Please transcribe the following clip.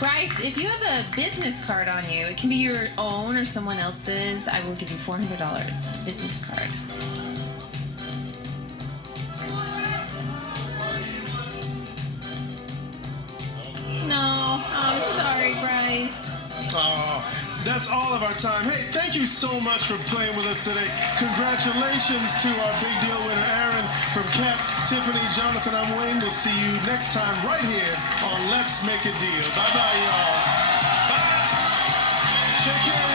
Bryce, if you have a business card on you, it can be your own or someone else's. I will give you $400 business card. No, I'm sorry, Bryce. Oh, that's all of our time. Hey, thank you so much for playing with us today. Congratulations to our big deal winner, Aaron, from Cat, Tiffany, Jonathan. I'm Wayne. We'll see you next time right here on Let's Make a Deal. Bye-bye, y'all. Bye. Take care.